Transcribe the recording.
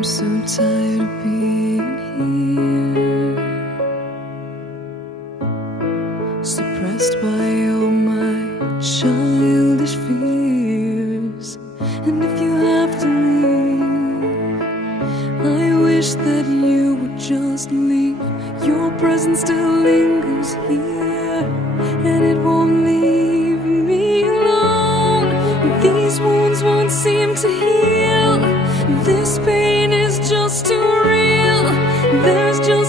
I'm so tired of being here, suppressed by all my childish fears. And if you have to leave, I wish that you would just leave. Your presence still lingers here, and it won't leave me alone. These wounds won't seem to heal. This pain is just too real. There's just